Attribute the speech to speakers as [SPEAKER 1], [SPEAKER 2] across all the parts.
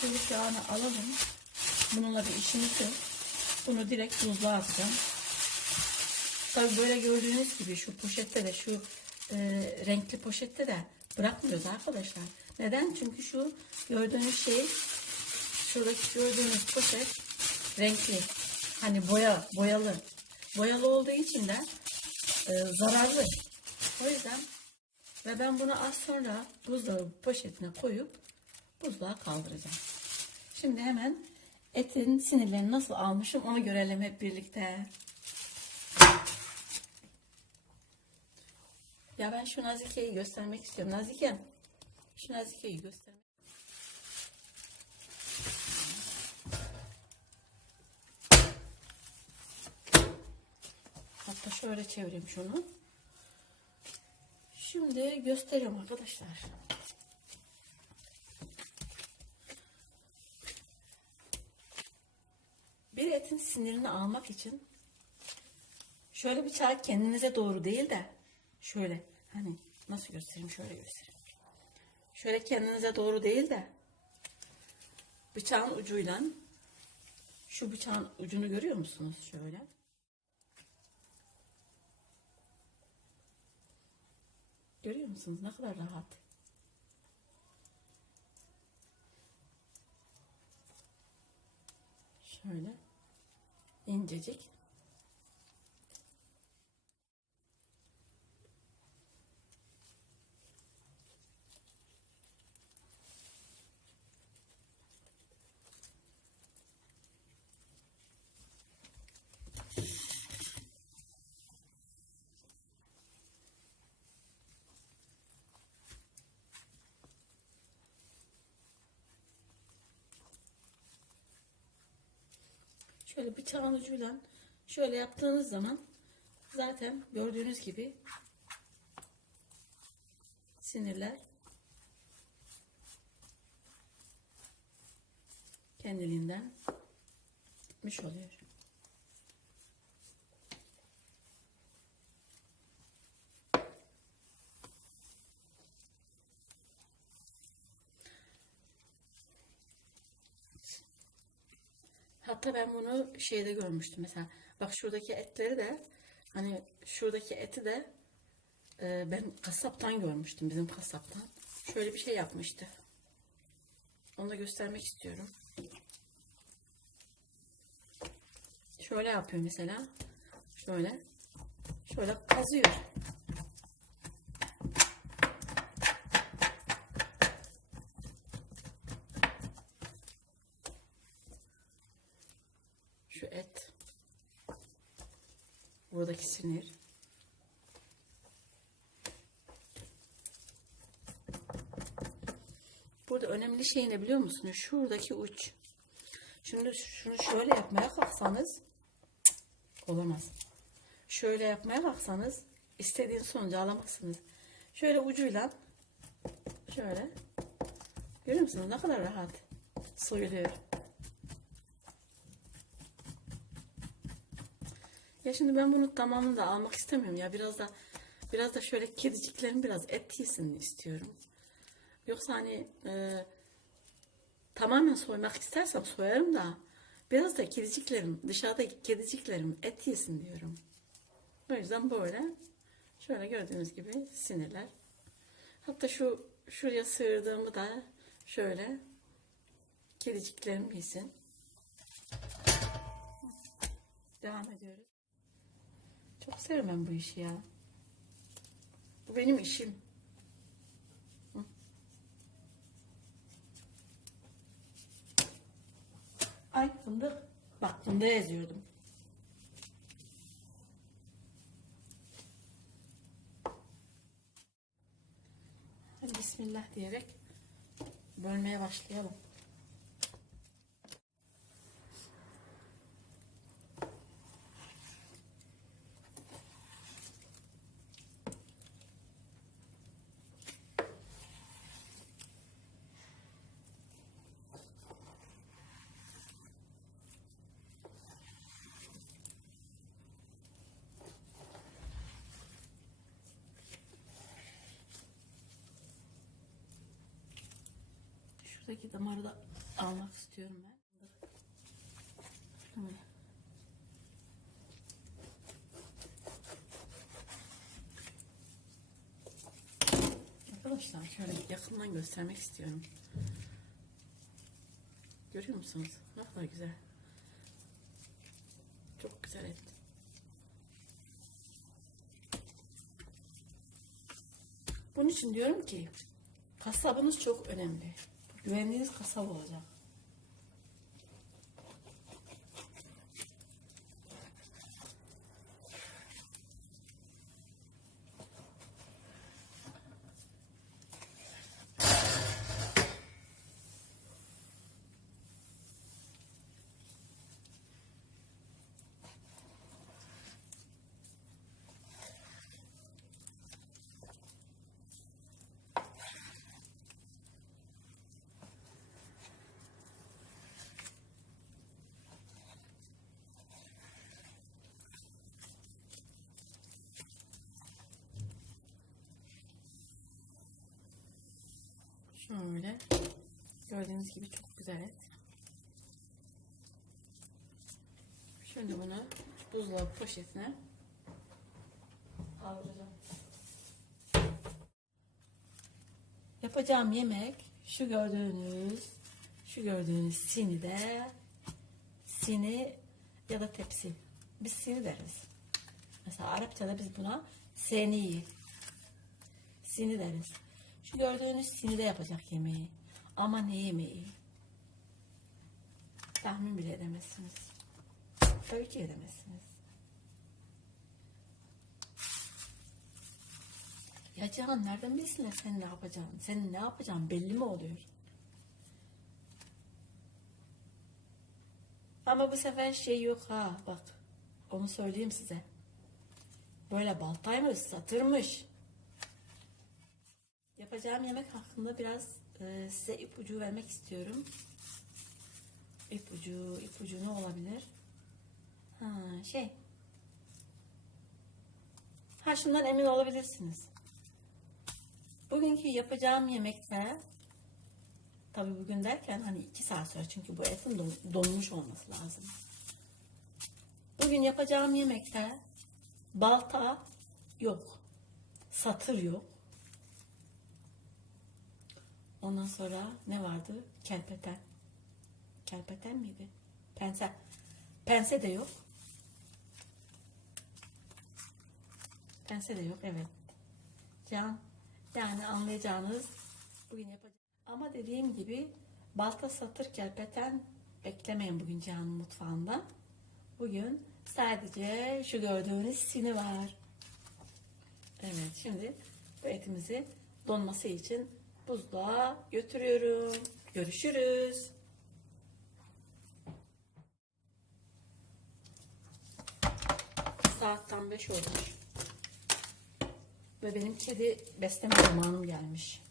[SPEAKER 1] kuyruk yağını alalım. Bununla bir işimiz yok. Bunu direkt buzluğa atacağım. Tabii böyle gördüğünüz gibi şu poşette de şu e, renkli poşette de bırakmıyoruz arkadaşlar. Neden? Çünkü şu gördüğünüz şey şuradaki gördüğünüz poşet renkli. Hani boya, boyalı. Boyalı olduğu için de e, zararlı. O yüzden ve ben bunu az sonra buzdolabı poşetine koyup buzluğa kaldıracağım. Şimdi hemen etin sinirlerini nasıl almışım onu görelim hep birlikte. Ya ben şu Nazike'yi göstermek istiyorum. Nazike, şu Nazike'yi göstermek Hatta şöyle çevireyim şunu. Şimdi gösteriyorum arkadaşlar. Bir etin sinirini almak için şöyle bıçağı kendinize doğru değil de şöyle hani nasıl göstereyim şöyle göstereyim. Şöyle kendinize doğru değil de bıçağın ucuyla şu bıçağın ucunu görüyor musunuz şöyle? Görüyor musunuz ne kadar rahat? Şöyle incecik. Şöyle bıçağın ucuyla şöyle yaptığınız zaman zaten gördüğünüz gibi sinirler kendiliğinden gitmiş oluyor. Hatta ben bunu şeyde görmüştüm mesela. Bak şuradaki etleri de hani şuradaki eti de e, ben kasaptan görmüştüm bizim kasaptan. Şöyle bir şey yapmıştı. Onu da göstermek istiyorum. Şöyle yapıyor mesela. Şöyle. Şöyle kazıyor. Şu et. Buradaki sinir. Burada önemli şey ne biliyor musunuz? Şuradaki uç. Şimdi şunu şöyle yapmaya kalksanız olamaz. Şöyle yapmaya kalksanız istediğin sonucu alamazsınız. Şöyle ucuyla şöyle görüyor musunuz ne kadar rahat soyuluyor. Ya şimdi ben bunu tamamını da almak istemiyorum ya biraz da biraz da şöyle kediciklerin biraz et yesin istiyorum. Yoksa hani e, tamamen soymak istersem soyarım da biraz da kediciklerim dışarıdaki kediciklerim et yesin diyorum. O yüzden böyle şöyle gördüğünüz gibi sinirler. Hatta şu şuraya sığırdığımı da şöyle kediciklerim yesin. Devam ediyoruz. Çok ben bu işi ya. Bu benim işim. Ay fındık. Bak fındığı eziyordum. Bismillah diyerek bölmeye başlayalım. Şuradaki damarı da almak istiyorum ben. Şöyle. Arkadaşlar şöyle yakından göstermek istiyorum. Görüyor musunuz? Ne kadar güzel. Çok güzel et. Bunun için diyorum ki kasabınız çok önemli. Güvendiğiniz kasap olacak. Şöyle. Gördüğünüz gibi çok güzel et. Şimdi bunu buzdolabı poşetine kaldıracağım. Yapacağım yemek şu gördüğünüz şu gördüğünüz sinide sini ya da tepsi. Biz sini deriz. Mesela Arapçada biz buna seni sini deriz. Şu gördüğünüz sinide yapacak yemeği. Ama ne yemeği? Tahmin bile edemezsiniz. Tabii ki edemezsiniz. Ya Cihan nereden bilsinler sen ne yapacaksın? Senin ne yapacağın belli mi oluyor? Ama bu sefer şey yok ha bak. Onu söyleyeyim size. Böyle baltaymış, satırmış. Yapacağım yemek hakkında biraz e, size ipucu vermek istiyorum. İpucu, ipucu ne olabilir? Ha, şey. Ha şundan emin olabilirsiniz. Bugünkü yapacağım yemekte tabi bugün derken hani iki saat sonra çünkü bu etin don- donmuş olması lazım. Bugün yapacağım yemekte balta yok. Satır yok. Ondan sonra ne vardı? Kelpeten. Kelpeten miydi? Pense. Pense de yok. Pense de yok evet. Can yani anlayacağınız bugün yapacağım. Ama dediğim gibi balta satır kelpeten beklemeyin bugün Can'ın mutfağında. Bugün sadece şu gördüğünüz sini var. Evet şimdi bu etimizi donması için buzluğa götürüyorum. Görüşürüz. Saattan 5 olmuş. Ve benim kedi besleme zamanım gelmiş.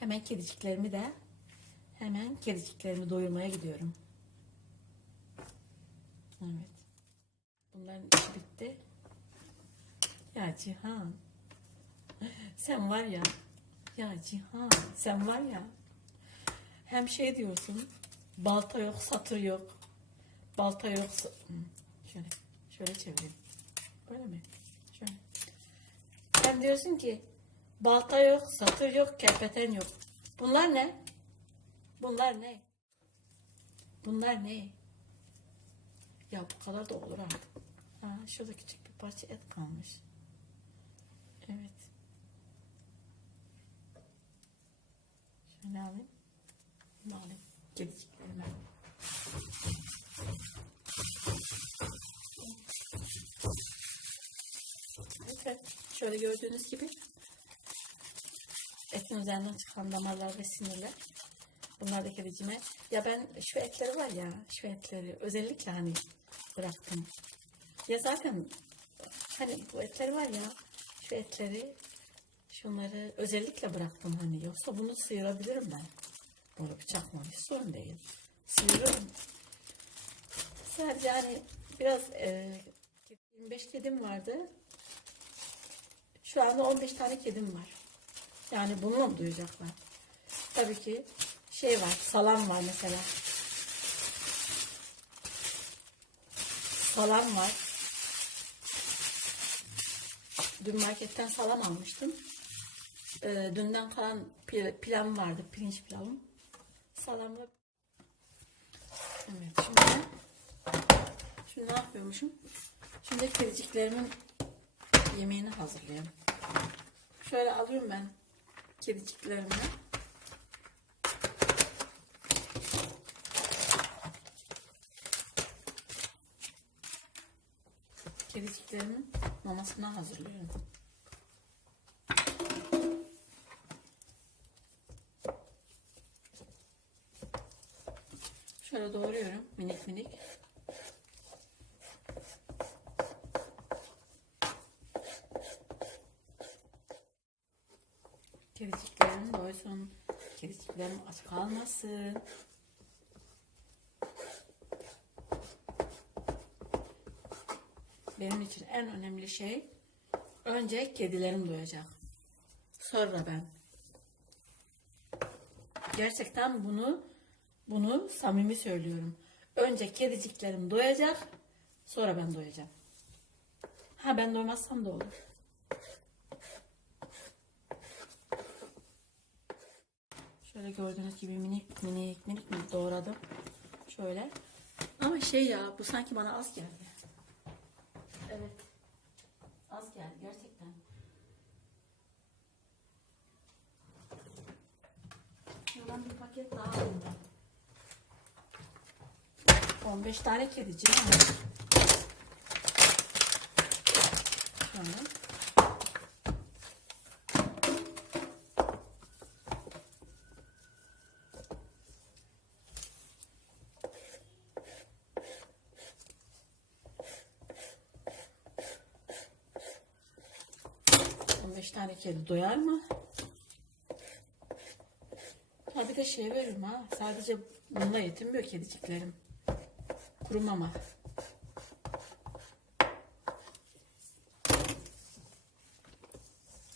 [SPEAKER 1] Hemen kediciklerimi de hemen kediciklerimi doyurmaya gidiyorum. Evet. Bunların işi bitti. Ya Cihan. Sen var ya. Ya Cihan. Sen var ya. Hem şey diyorsun. Balta yok, satır yok. Balta yok. Şöyle. Şöyle çevireyim. Böyle mi? Şöyle. Sen diyorsun ki balta yok, satır yok, kerpeten yok. Bunlar ne? Bunlar ne? Bunlar ne? Ya bu kadar da olur artık. Ha, şurada küçük bir parça et kalmış. Evet. Şöyle alayım. Bunu alayım. Kediciklerime. Evet. Şöyle gördüğünüz gibi etin üzerinden çıkan damarlar ve sinirler. Bunlar da kedicime. Ya ben şu etleri var ya, şu etleri özellikle hani bıraktım. Ya zaten hani bu etleri var ya, şu etleri şunları özellikle bıraktım hani. Yoksa bunu sıyırabilirim ben. Böyle bıçakla hiç sorun değil. Sıyırırım. Sadece hani biraz e, 25 kedim vardı. Şu anda 15 tane kedim var. Yani bununla mı duyacaklar? Tabii ki şey var, salam var mesela. Salam var. Dün marketten salam almıştım. Ee, dünden kalan pil- pilavım vardı, pirinç pilavım. Salamla. Evet, şimdi şimdi ne yapıyormuşum? Şimdi kediciklerimin yemeğini hazırlayayım. Şöyle alıyorum ben kediciklerimi. Kediciklerimin mamasını hazırlıyorum. Şöyle doğruyorum minik minik. Kediciklerim doysun. Kediciklerim aç kalmasın. Benim için en önemli şey önce kedilerim doyacak. Sonra ben. Gerçekten bunu bunu samimi söylüyorum. Önce kediciklerim doyacak, sonra ben doyacağım. Ha ben doymazsam da olur. Şöyle gördüğünüz gibi minik minik minik minik doğradım. Şöyle. Ama şey ya bu sanki bana az geldi. Evet. Az geldi gerçekten. Şuradan bir paket daha alayım ben. 15 tane kedicik var. Beş tane kedi doyar mı? Ha bir de şey veririm ha. Sadece bununla yetinmiyor kediciklerim. Kuru mama.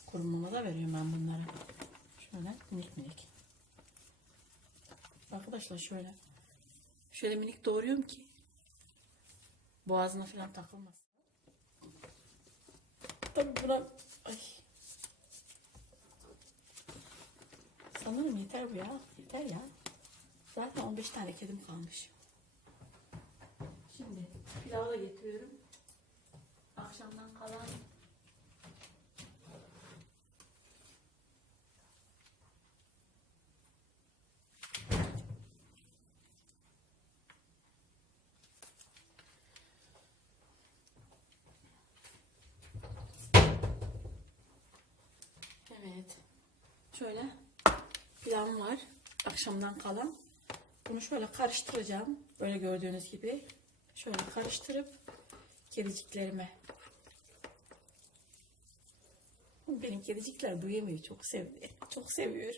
[SPEAKER 1] Kuru mama da veriyorum ben bunlara. Şöyle minik minik. Arkadaşlar şöyle. Şöyle minik doğruyorum ki boğazına falan takılmaz. Tabii buna ay. Sanırım yeter bu ya. Yeter ya. Zaten 15 tane kedim kalmış. Pilavı da getiriyorum. Akşamdan kalan Evet. Şöyle pilavım var. Akşamdan kalan. Bunu şöyle karıştıracağım. Böyle gördüğünüz gibi. Şöyle karıştırıp kediciklerime. Benim kedicikler bu çok sevdi. Çok seviyor.